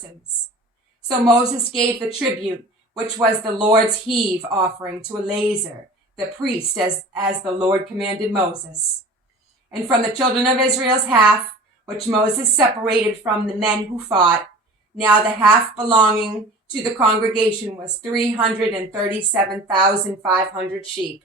persons. So Moses gave the tribute, which was the Lord's heave offering, to Eleazar, the priest, as the Lord commanded Moses. And from the children of Israel's half, which Moses separated from the men who fought, now the half belonging to the congregation was 337,500 sheep,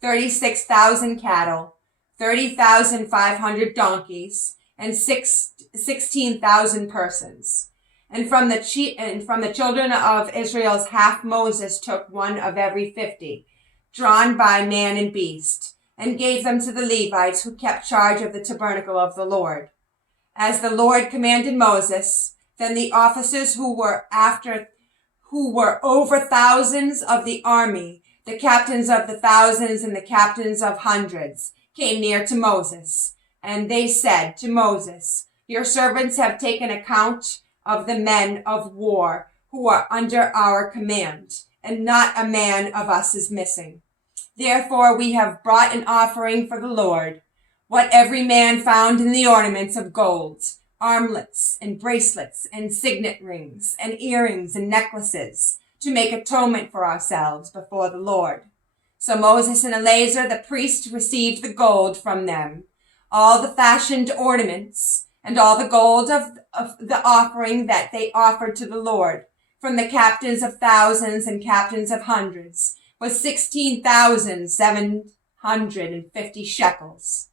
36,000 cattle, 30,500 donkeys, and 16,000 persons. And from the children of Israel's half Moses took one of every 50, drawn by man and beast, and gave them to the Levites who kept charge of the tabernacle of the Lord. As the Lord commanded Moses, then the officers who were over thousands of the army, the captains of the thousands and the captains of hundreds, came near to Moses. And they said to Moses, "Your servants have taken account of the men of war who are under our command, and not a man of us is missing. Therefore we have brought an offering for the Lord, what every man found in the ornaments of gold, armlets and bracelets and signet rings and earrings and necklaces, to make atonement for ourselves before the Lord." So Moses and Eleazar the priest received the gold from them, all the fashioned ornaments, and all the gold of the offering that they offered to the Lord, from the captains of thousands and captains of hundreds, was 16,750 shekels.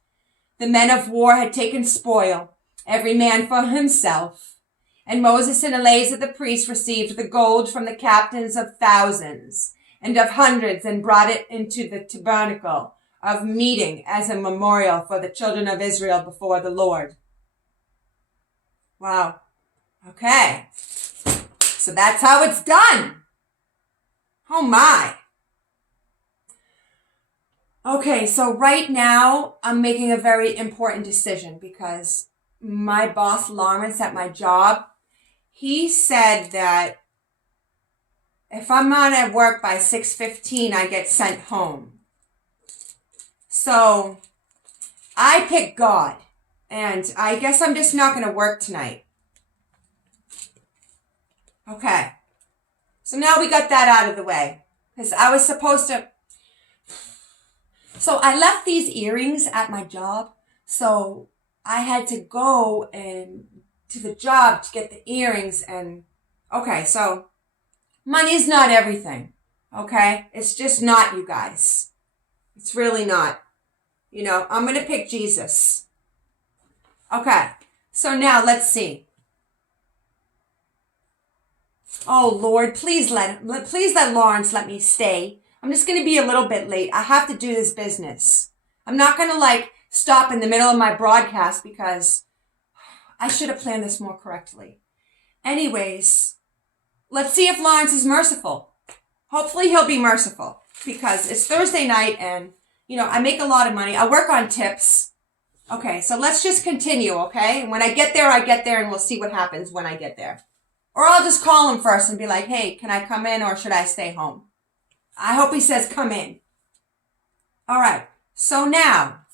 The men of war had taken spoil, every man for himself. And Moses and Eleazar the priest received the gold from the captains of thousands and of hundreds, and brought it into the tabernacle of meeting as a memorial for the children of Israel before the Lord. Wow. Okay. So that's how it's done. Oh my. Okay, so right now I'm making a very important decision because my boss, Lawrence, at my job, he said that if I'm not at work by 6:15, I get sent home. So I picked God, and I guess I'm just not going to work tonight. Okay. So now we got that out of the way, because I was supposed to... So I left these earrings at my job, so I had to go to the job to get the earrings. And okay, so money's not everything, okay? It's just not, you guys. It's really not. You know, I'm going to pick Jesus. Okay, so now let's see. Oh, Lord, please let Lawrence let me stay. I'm just going to be a little bit late. I have to do this business. I'm not going to stop in the middle of my broadcast because I should have planned this more correctly. Anyways, let's see if Lawrence is merciful. Hopefully he'll be merciful because it's Thursday night and, I make a lot of money. I work on tips. Okay, so let's just continue, okay? And when I get there and we'll see what happens when I get there. Or I'll just call him first and be like, "Hey, can I come in or should I stay home?" I hope he says come in. All right, so now,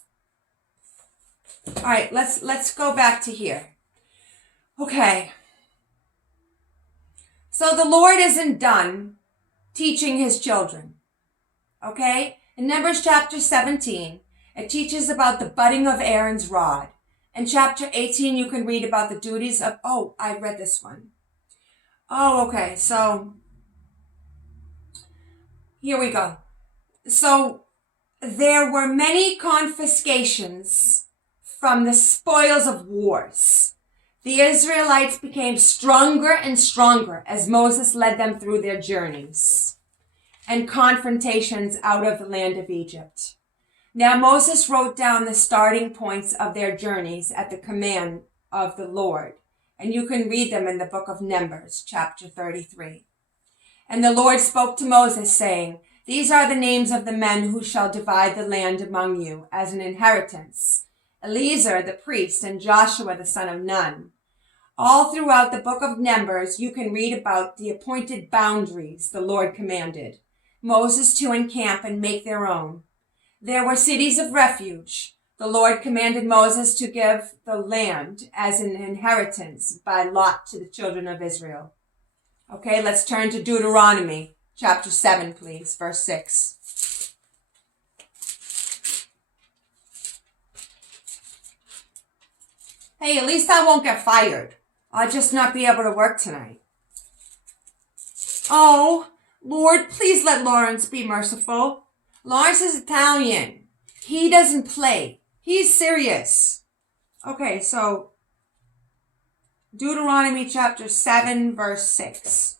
all right, let's go back to here. Okay. So the Lord isn't done teaching his children. Okay? In Numbers chapter 17, it teaches about the budding of Aaron's rod. In chapter 18, you can read about the duties of... Oh, I read this one. Oh, okay. So, here we go. So, there were many confiscations from the spoils of wars. The Israelites became stronger and stronger as Moses led them through their journeys and confrontations out of the land of Egypt. Now Moses wrote down the starting points of their journeys at the command of the Lord, and you can read them in the book of Numbers, chapter 33. And the Lord spoke to Moses, saying, "These are the names of the men who shall divide the land among you as an inheritance: Eleazar the priest and Joshua the son of Nun." All throughout the book of Numbers, you can read about the appointed boundaries the Lord commanded Moses to encamp and make their own. There were cities of refuge. The The Lord commanded Moses to give the land as an inheritance by lot to the children of Israel. Okay, let's turn to Deuteronomy chapter 7, please, verse 6. Hey, at least I won't get fired. I'll just not be able to work tonight. Oh, Lord, please let Lawrence be merciful. Lawrence is Italian. He doesn't play. He's serious. Okay, so Deuteronomy chapter 7, verse 6.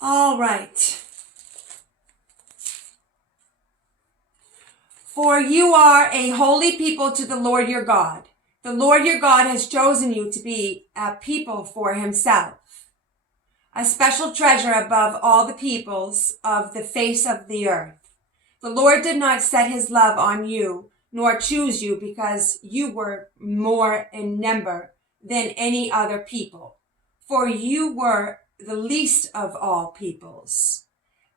All right. For you are a holy people to the Lord your God. The Lord your God has chosen you to be a people for himself, a special treasure above all the peoples of the face of the earth. The Lord did not set his love on you, nor choose you because you were more in number than any other people, for you were the least of all peoples.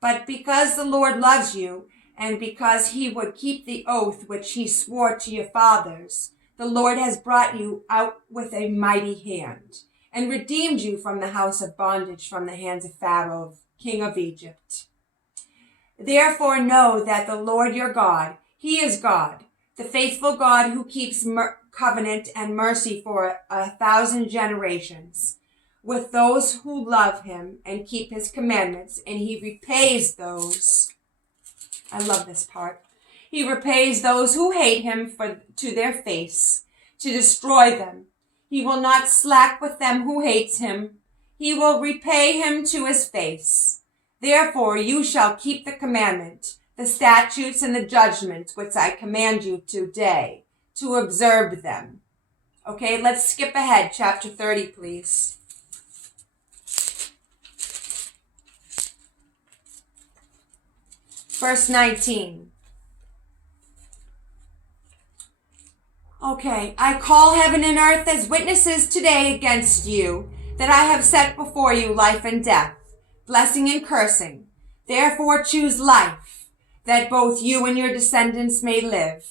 But because the Lord loves you, and because he would keep the oath which he swore to your fathers, the Lord has brought you out with a mighty hand, and redeemed you from the house of bondage, from the hands of Pharaoh, king of Egypt. Therefore know that the Lord your God, he is God, the faithful God who keeps covenant and mercy for 1,000 generations, with those who love him and keep his commandments, and he repays those. I love this part. He repays those who hate him to their face, to destroy them. He will not slack with them who hates him. He will repay him to his face. Therefore you shall keep the commandment, the statutes and the judgments which I command you today, to observe them. Okay, let's skip ahead. Chapter 30, please. Verse 19. Okay, I call heaven and earth as witnesses today against you, that I have set before you life and death, blessing and cursing. Therefore choose life, that both you and your descendants may live,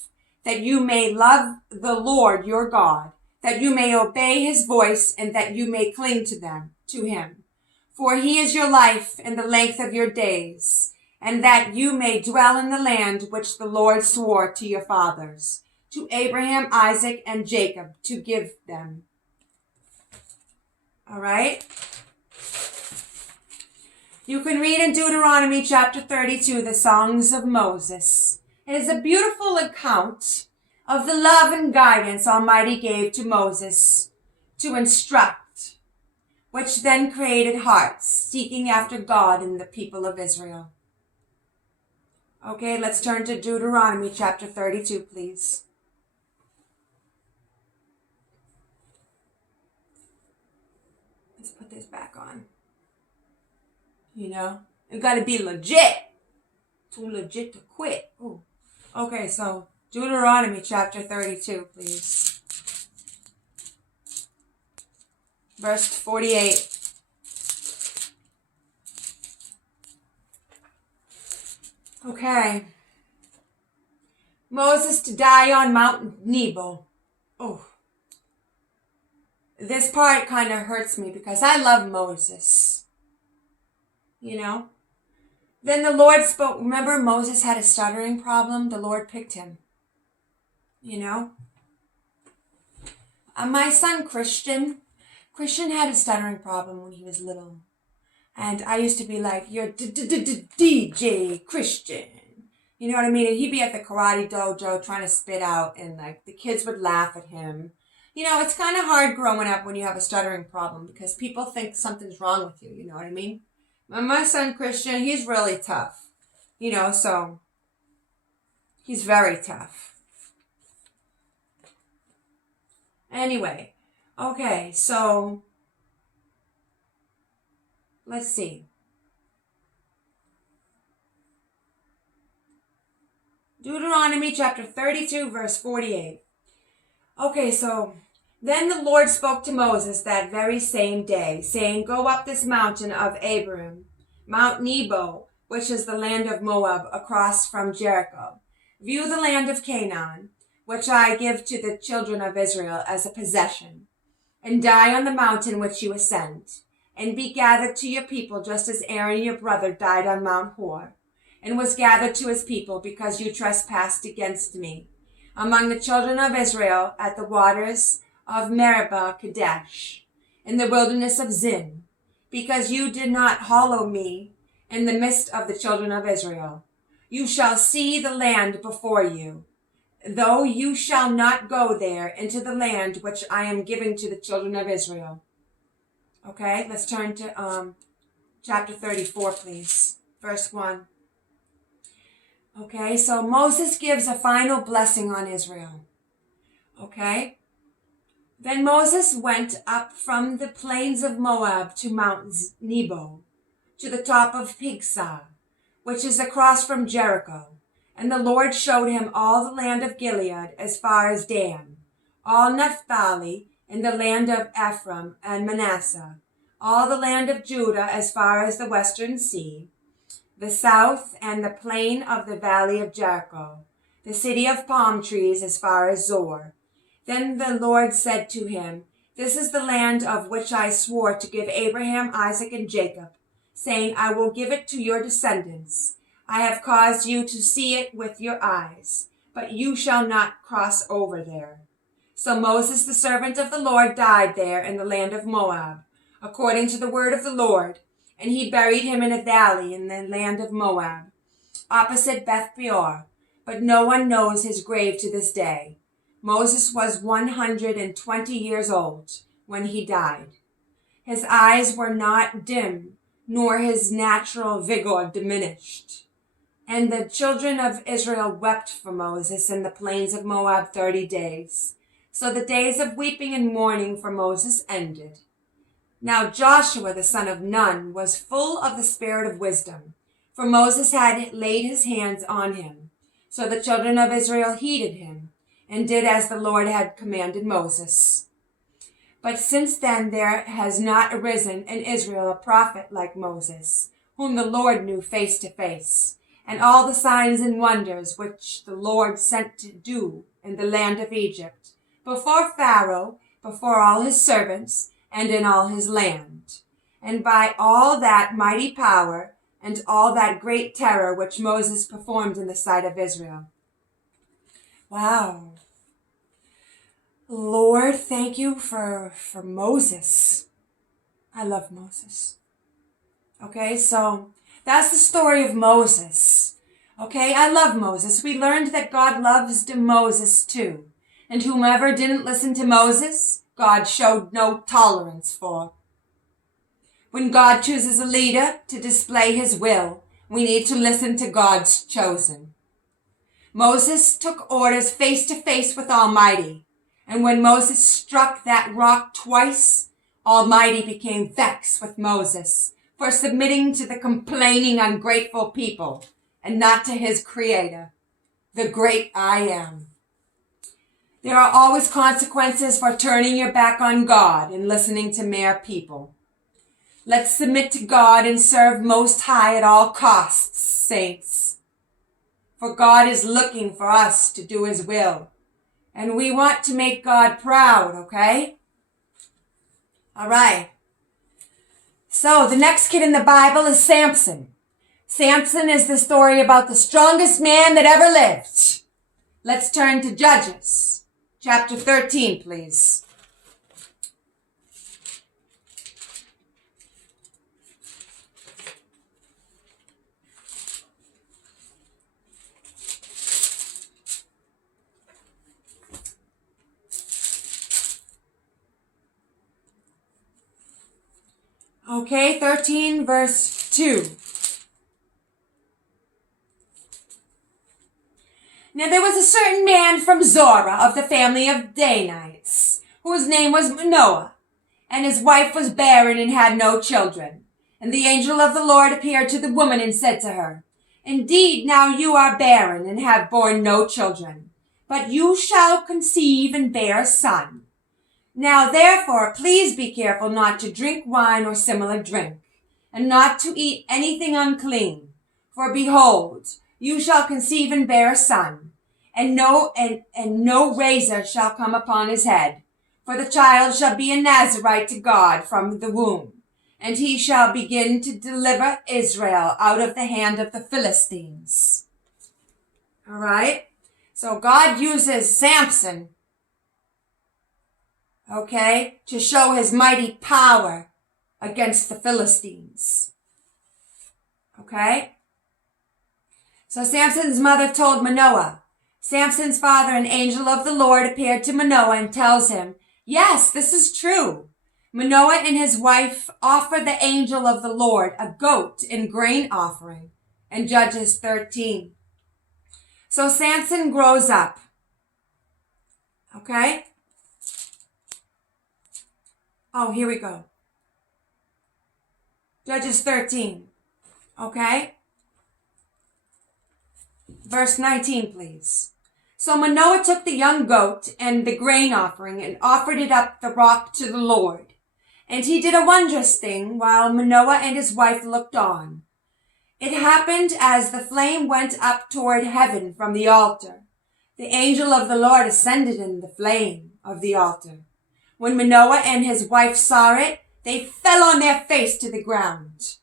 that you may love the Lord your God, that you may obey his voice, and that you may cling to him. For he is your life and the length of your days, and that you may dwell in the land which the Lord swore to your fathers, to Abraham, Isaac, and Jacob, to give them. All right? You can read in Deuteronomy chapter 32, the Songs of Moses. It is a beautiful account of the love and guidance Almighty gave to Moses to instruct, which then created hearts seeking after God in the people of Israel. Okay, let's turn to Deuteronomy chapter 32, please. Let's put this back on. You know, you gotta be legit. Too legit to quit. Ooh. Okay, so Deuteronomy chapter 32, please. Verse 48. Okay. Moses to die on Mount Nebo. Oh. This part kind of hurts me because I love Moses. You know? Then the Lord spoke. Remember, Moses had a stuttering problem? The Lord picked him. You know? My son, Christian had a stuttering problem when he was little. And I used to be like, you're DJ Christian. You know what I mean? And he'd be at the karate dojo trying to spit out, and like the kids would laugh at him. You know, it's kind of hard growing up when you have a stuttering problem because people think something's wrong with you. You know what I mean? My son, Christian, he's really tough. You know, so he's very tough. Anyway, okay, so let's see. Deuteronomy chapter 32, verse 48. Okay, so Then the Lord spoke to Moses that very same day, saying, Go up this mountain of Abarim, Mount Nebo, which is the land of Moab, across from Jericho. View the land of Canaan, which I give to the children of Israel as a possession, and die on the mountain which you ascend, and be gathered to your people just as Aaron your brother died on Mount Hor, and was gathered to his people because you trespassed against me among the children of Israel at the waters of Meribah Kadesh, in the wilderness of Zin, because you did not hallow me in the midst of the children of Israel. You shall see the land before you, though you shall not go there into the land which I am giving to the children of Israel. Okay, let's turn to chapter 34, please. Verse 1. Okay, so Moses gives a final blessing on Israel. Okay. Then Moses went up from the plains of Moab to Mount Nebo, to the top of Pisgah, which is across from Jericho. And the Lord showed him all the land of Gilead as far as Dan, all Naphtali, and the land of Ephraim and Manasseh, all the land of Judah as far as the western sea, the south and the plain of the valley of Jericho, the city of palm trees as far as Zor. Then the Lord said to him, This is the land of which I swore to give Abraham, Isaac, and Jacob, saying, I will give it to your descendants. I have caused you to see it with your eyes, but you shall not cross over there. So Moses, the servant of the Lord, died there in the land of Moab, according to the word of the Lord, and he buried him in a valley in the land of Moab, opposite Beth Peor, but no one knows his grave to this day. Moses was 120 years old when he died. His eyes were not dim, nor his natural vigor diminished. And the children of Israel wept for Moses in the plains of Moab 30 days. So the days of weeping and mourning for Moses ended. Now Joshua the son of Nun was full of the spirit of wisdom, for Moses had laid his hands on him. So the children of Israel heeded him, and did as the Lord had commanded Moses. But since then there has not arisen in Israel a prophet like Moses, whom the Lord knew face to face, and all the signs and wonders which the Lord sent to do in the land of Egypt, before Pharaoh, before all his servants, and in all his land, and by all that mighty power and all that great terror which Moses performed in the sight of Israel. Wow. Lord, thank you for Moses. I love Moses. Okay, so that's the story of Moses. Okay, I love Moses. We learned that God loves Moses too. And whomever didn't listen to Moses, God showed no tolerance for. When God chooses a leader to display his will, we need to listen to God's chosen. Moses took orders face to face with Almighty. And when Moses struck that rock twice, Almighty became vexed with Moses for submitting to the complaining, ungrateful people and not to his Creator, the great I Am. There are always consequences for turning your back on God and listening to mere people. Let's submit to God and serve Most High at all costs, saints. For God is looking for us to do his will. And we want to make God proud, okay? All right. So the next kid in the Bible is Samson. Samson is the story about the strongest man that ever lived. Let's turn to Judges, chapter 13, please. Okay, 13 verse 2. Now there was a certain man from Zorah of the family of Danites, whose name was Manoah, and his wife was barren and had no children. And the angel of the Lord appeared to the woman and said to her, Indeed, now you are barren and have borne no children, but you shall conceive and bear a son. Now therefore, please be careful not to drink wine or similar drink, and not to eat anything unclean. For behold, you shall conceive and bear a son, and no razor shall come upon his head. For the child shall be a Nazarite to God from the womb, and he shall begin to deliver Israel out of the hand of the Philistines. All right? So God uses Samson, okay, to show his mighty power against the Philistines. Okay? So Samson's mother told Manoah. Samson's father, an angel of the Lord, appeared to Manoah and tells him, yes, this is true. Manoah and his wife offered the angel of the Lord a goat in grain offering in Judges 13. So Samson grows up. Okay? Oh, here we go. Judges 13. Okay? Verse 19, please. So Manoah took the young goat and the grain offering and offered it up the rock to the Lord. And he did a wondrous thing while Manoah and his wife looked on. It happened as the flame went up toward heaven from the altar. The angel of the Lord ascended in the flame of the altar. When Manoah and his wife saw it, they fell on their face to the ground.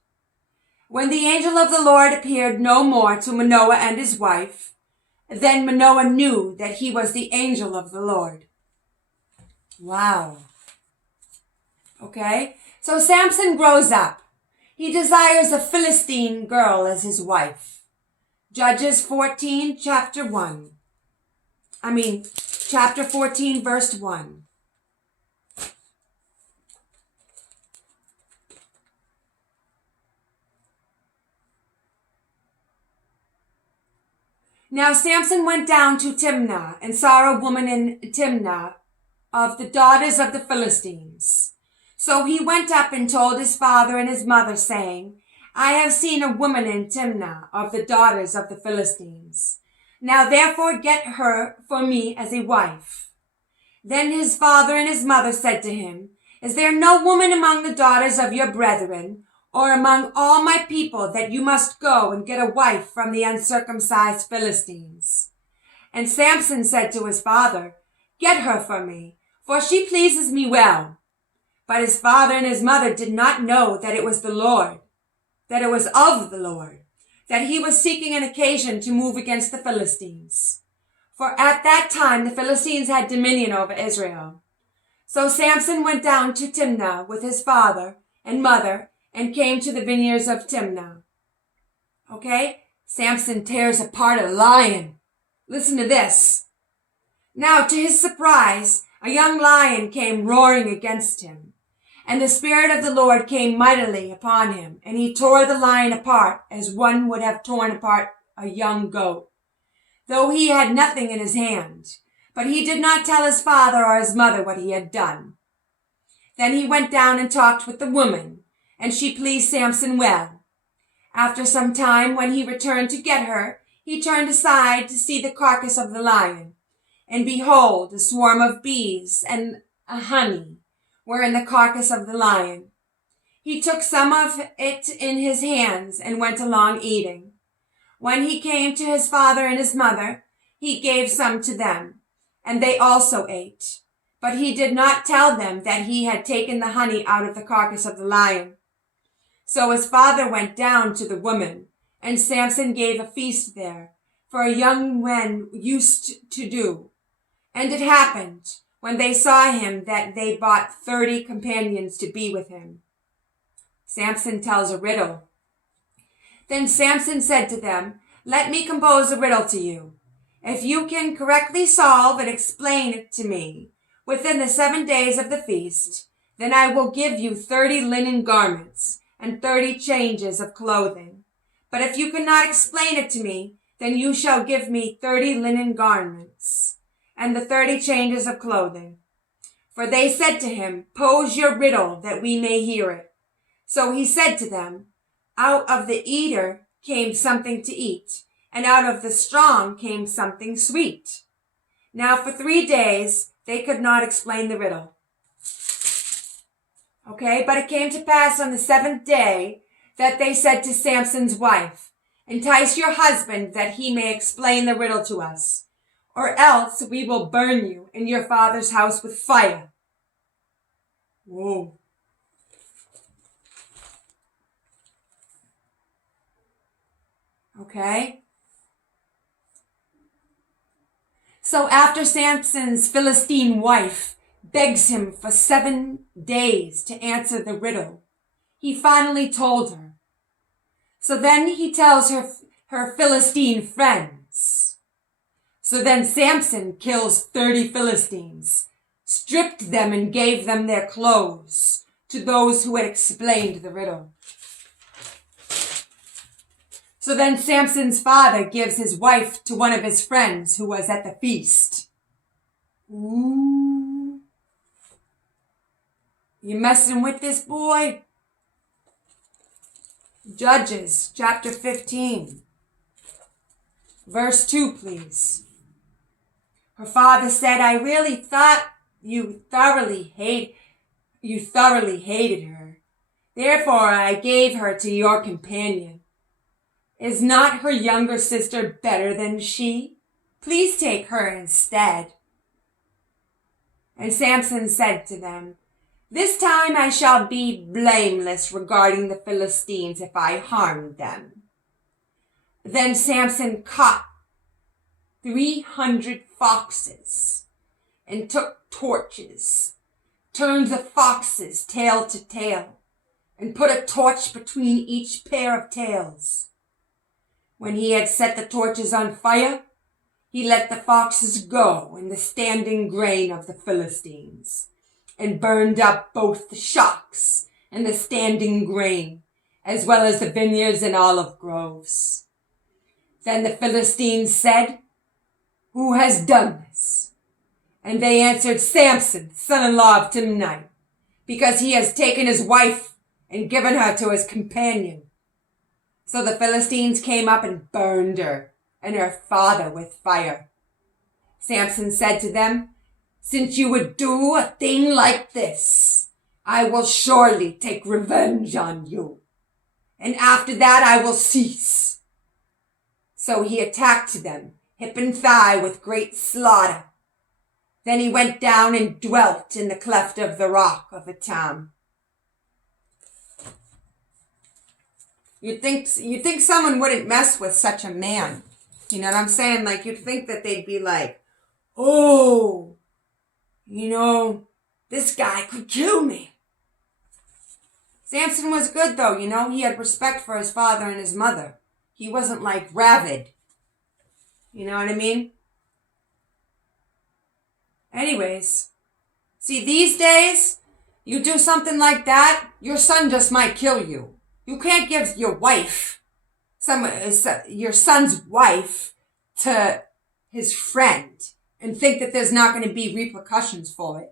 When the angel of the Lord appeared no more to Manoah and his wife, then Manoah knew that he was the angel of the Lord. Wow. Okay? So Samson grows up. He desires a Philistine girl as his wife. Judges 14, chapter 14, verse 1. Now Samson went down to Timnah and saw a woman in Timnah of the daughters of the Philistines. So he went up and told his father and his mother, saying, I have seen a woman in Timnah of the daughters of the Philistines. Now therefore get her for me as a wife. Then his father and his mother said to him, Is there no woman among the daughters of your brethren, or among all my people, that you must go and get a wife from the uncircumcised Philistines? And Samson said to his father, Get her for me, for she pleases me well. But his father and his mother did not know that it was the Lord, that it was of the Lord, that he was seeking an occasion to move against the Philistines. For at that time the Philistines had dominion over Israel. So Samson went down to Timnah with his father and mother and came to the vineyards of Timnah. Okay? Samson tears apart a lion. Listen to this. Now, to his surprise, a young lion came roaring against him. And the Spirit of the Lord came mightily upon him, and he tore the lion apart as one would have torn apart a young goat, though he had nothing in his hand. But he did not tell his father or his mother what he had done. Then he went down and talked with the woman, and she pleased Samson well. After some time, when he returned to get her, he turned aside to see the carcass of the lion. And behold, a swarm of bees and a honey were in the carcass of the lion. He took some of it in his hands and went along eating. When he came to his father and his mother, he gave some to them, and they also ate. But he did not tell them that he had taken the honey out of the carcass of the lion. So his father went down to the woman, and Samson gave a feast there, for young men used to do. And it happened, when they saw him, that they bought 30 companions to be with him. Samson tells a riddle. Then Samson said to them, Let me compose a riddle to you. If you can correctly solve and explain it to me within the 7 days of the feast, then I will give you 30 linen garments and 30 changes of clothing. But if you cannot explain it to me, then you shall give me 30 linen garments and the 30 changes of clothing. For they said to him, Pose your riddle that we may hear it. So he said to them, Out of the eater came something to eat, and out of the strong came something sweet. Now for 3 days they could not explain the riddle. Okay, but it came to pass on the 7th day that they said to Samson's wife, entice your husband that he may explain the riddle to us, or else we will burn you in your father's house with fire. Whoa. Okay. So after Samson's Philistine wife begs him for 7 days to answer the riddle, he finally told her. So then he tells her Philistine friends. So then Samson kills 30 Philistines, stripped them and gave them their clothes to those who had explained the riddle. So then Samson's father gives his wife to one of his friends who was at the feast. Ooh. You messing with this boy? Judges chapter 15. Verse 2, please. Her father said, I really thought you thoroughly hated her. Therefore I gave her to your companion. Is not her younger sister better than she? Please take her instead. And Samson said to them, this time I shall be blameless regarding the Philistines if I harmed them. Then Samson caught 300 foxes and took torches, turned the foxes tail to tail, and put a torch between each pair of tails. When he had set the torches on fire, he let the foxes go in the standing grain of the Philistines, and burned up both the shocks and the standing grain, as well as the vineyards and olive groves. Then the Philistines said, who has done this? And they answered, Samson, son-in-law of Timnite, because he has taken his wife and given her to his companion. So the Philistines came up and burned her and her father with fire. Samson said to them, since you would do a thing like this, I will surely take revenge on you. And after that I will cease. So he attacked them, hip and thigh, with great slaughter. Then he went down and dwelt in the cleft of the rock of Etam. You'd think someone wouldn't mess with such a man. You know what I'm saying? Like, you'd think that they'd be like, oh, you know, this guy could kill me. Samson was good though, you know. He had respect for his father and his mother. He wasn't like rabid. You know what I mean? Anyways, see, these days, you do something like that, your son just might kill you. You can't give your wife, your son's wife, to his friend and think that there's not going to be repercussions for it.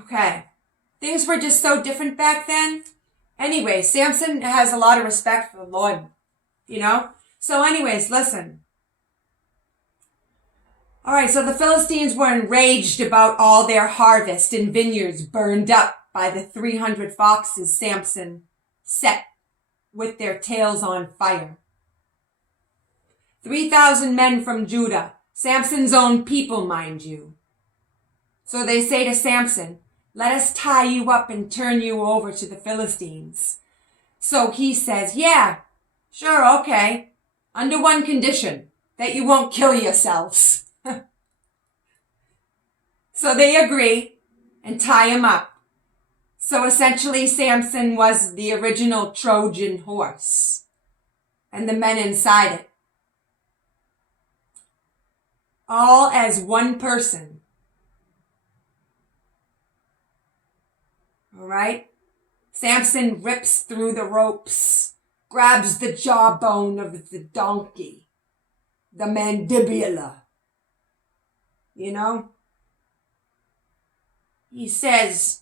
Okay. Things were just so different back then. Anyway, Samson has a lot of respect for the Lord, you know? So anyways, listen. All right, so the Philistines were enraged about all their harvest and vineyards burned up by the 300 foxes Samson set with their tails on fire. 3,000 men from Judah, Samson's own people, mind you. So they say to Samson, let us tie you up and turn you over to the Philistines. So he says, yeah, sure, okay, under one condition, that you won't kill yourselves. So they agree and tie him up. So essentially Samson was the original Trojan horse and the men inside it. All as one person. All right? Samson rips through the ropes, grabs the jawbone of the donkey, the mandibula. You know? He says,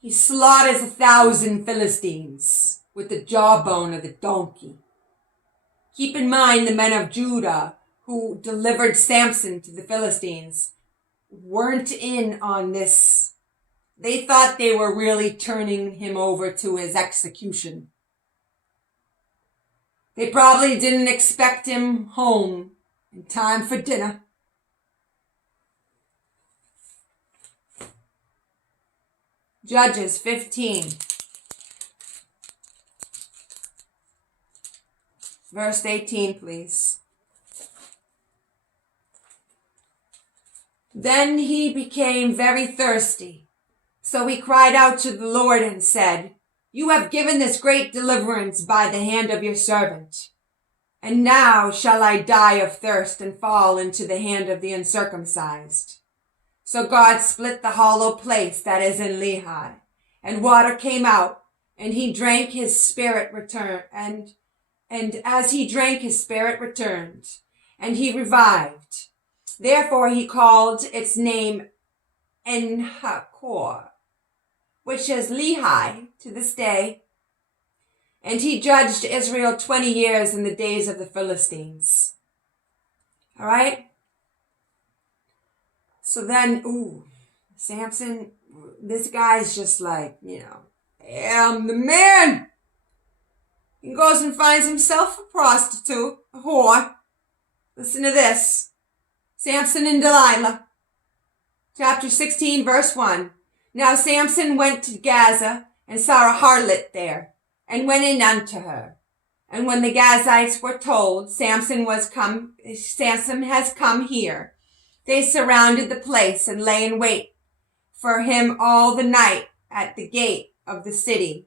he slaughters 1,000 Philistines with the jawbone of the donkey. Keep in mind the men of Judah who delivered Samson to the Philistines, weren't in on this. They thought they were really turning him over to his execution. They probably didn't expect him home in time for dinner. Judges 15. Verse 18, please. Then he became very thirsty. So he cried out to the Lord and said, "You have given this great deliverance by the hand of your servant. And now shall I die of thirst and fall into the hand of the uncircumcised." So God split the hollow place that is in Lehi, and water came out, and he drank, his spirit returned, and as he drank, his spirit returned, and he revived. Therefore he called its name En-Hakkore, which is Lehi to this day. And he judged Israel 20 years in the days of the Philistines. All right? So then, Samson, this guy's just like, I'm the man. He goes and finds himself a prostitute, a whore. Listen to this. Samson and Delilah. Chapter 16, verse 1. Now Samson went to Gaza and saw a harlot there, and went in unto her. And when the Gazites were told, Samson has come here, they surrounded the place and lay in wait for him all the night at the gate of the city.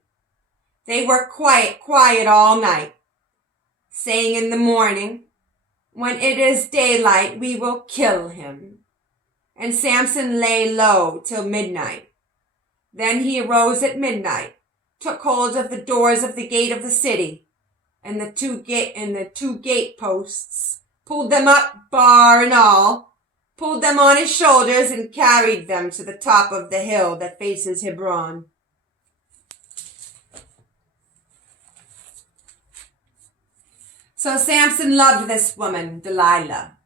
They were quiet all night, saying in the morning, when it is daylight, we will kill him. And Samson lay low till midnight. Then he arose at midnight, took hold of the doors of the gate of the city, and the two gate posts, pulled them up, bar and all, pulled them on his shoulders, and carried them to the top of the hill that faces Hebron. So Samson loved this woman, Delilah.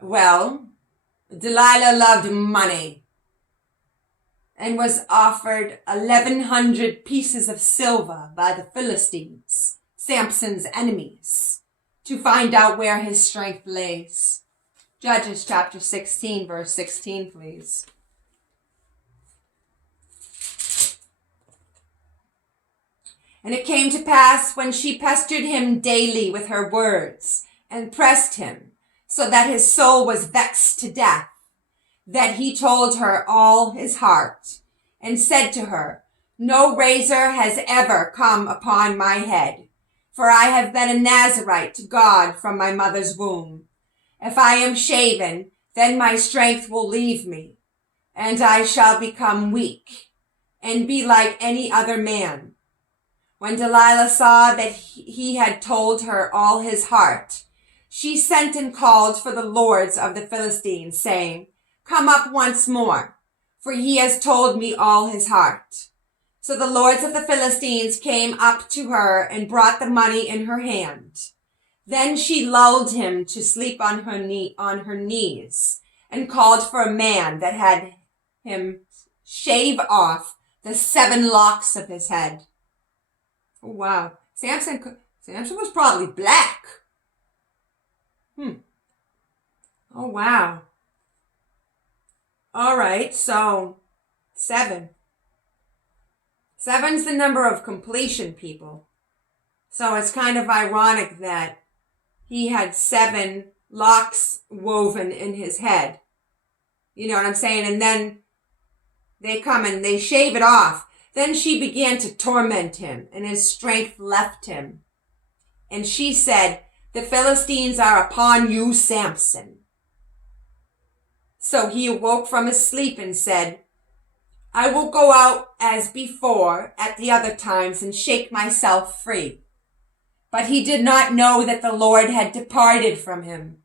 Well, Delilah loved money and was offered 1,100 pieces of silver by the Philistines, Samson's enemies, to find out where his strength lays. Judges chapter 16, verse 16, please. And it came to pass, when she pestered him daily with her words, and pressed him, so that his soul was vexed to death, that he told her all his heart, and said to her, No razor has ever come upon my head, for I have been a Nazarite to God from my mother's womb. If I am shaven, then my strength will leave me, and I shall become weak, and be like any other man. When Delilah saw that he had told her all his heart, she sent and called for the lords of the Philistines, saying, Come up once more, for he has told me all his heart. So the lords of the Philistines came up to her and brought the money in her hand. Then she lulled him to sleep on her knees, and called for a man that had him shave off the 7 locks of his head. Oh, wow. Samson was probably black. Oh, wow. All right, so 7. 7's the number of completion, people. So it's kind of ironic that he had 7 locks woven in his head. You know what I'm saying? And then they come and they shave it off. Then she began to torment him, and his strength left him. And she said, The Philistines are upon you, Samson. So he awoke from his sleep and said, I will go out as before at the other times and shake myself free. But he did not know that the Lord had departed from him.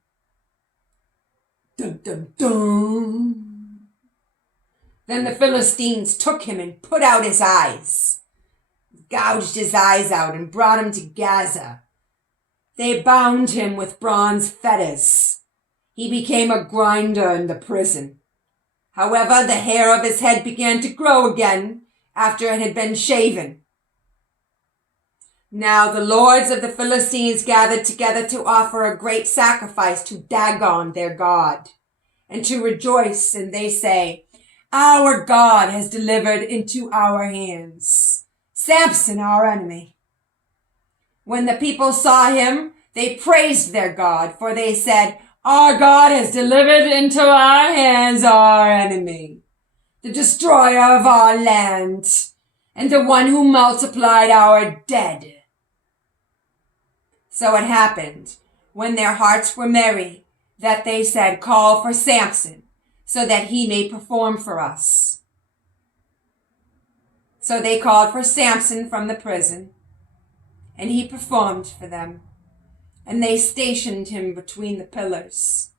Dun, dun, dun. Then the Philistines took him and put out his eyes, gouged his eyes out, and brought him to Gaza. They bound him with bronze fetters. He became a grinder in the prison. However, the hair of his head began to grow again after it had been shaven. Now the lords of the Philistines gathered together to offer a great sacrifice to Dagon, their god, and to rejoice, and they say, "Our God has delivered into our hands Samson, our enemy." When the people saw him, they praised their God, for they said, "Our God has delivered into our hands our enemy, the destroyer of our land, and the one who multiplied our dead." So it happened, when their hearts were merry, that they said, "Call for Samson, so that he may perform for us." So they called for Samson from the prison, and he performed for them, and they stationed him between the pillars.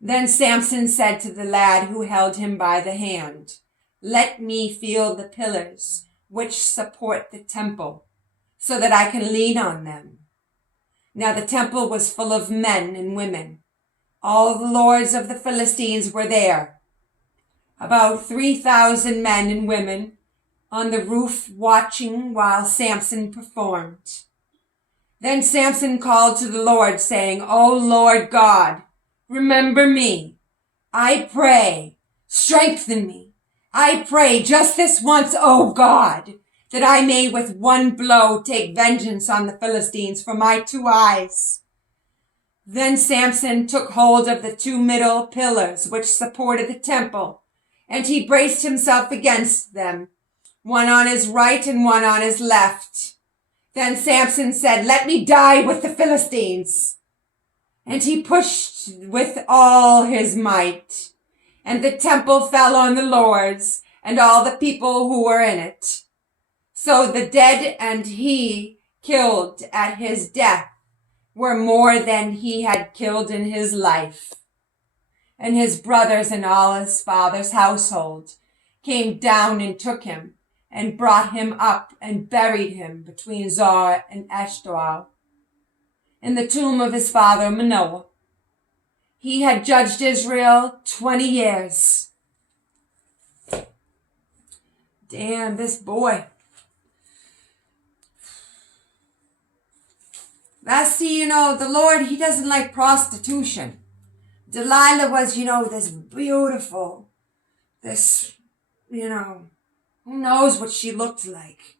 Then Samson said to the lad who held him by the hand, "Let me feel the pillars which support the temple, so that I can lean on them." Now the temple was full of men and women. All the lords of the Philistines were there, about 3,000 men and women, on the roof watching while Samson performed. Then Samson called to the Lord, saying, "O Lord God, remember me. I pray, strengthen me. I pray just this once, O God, that I may with one blow take vengeance on the Philistines for my 2 eyes." Then Samson took hold of the 2 middle pillars which supported the temple, and he braced himself against them, one on his right and one on his left. Then Samson said, "Let me die with the Philistines." And he pushed with all his might, and the temple fell on the lords and all the people who were in it. So the dead and he killed at his death were more than he had killed in his life. And his brothers and all his father's household came down and took him and brought him up and buried him between Zor and Eshtaol in the tomb of his father Manoah. He had judged Israel 20 years. Damn, this boy. The Lord, he doesn't like prostitution. Delilah was, this beautiful, who knows what she looked like.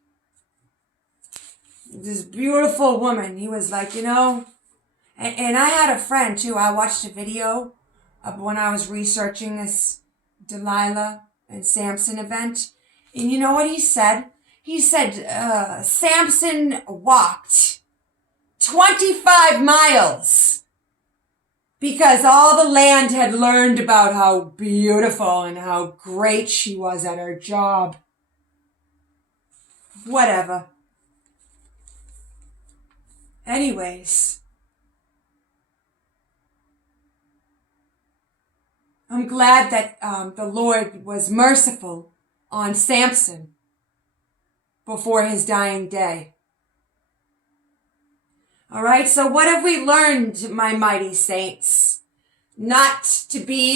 This beautiful woman. He was like, and I had a friend too. I watched a video of when I was researching this Delilah and Samson event. And you know what he said? He said, Samson walked 25 miles because all the land had learned about how beautiful and how great she was at her job. Whatever. Anyways, I'm glad that the Lord was merciful on Samson before his dying day. All right, so what have we learned, my mighty saints? Not to be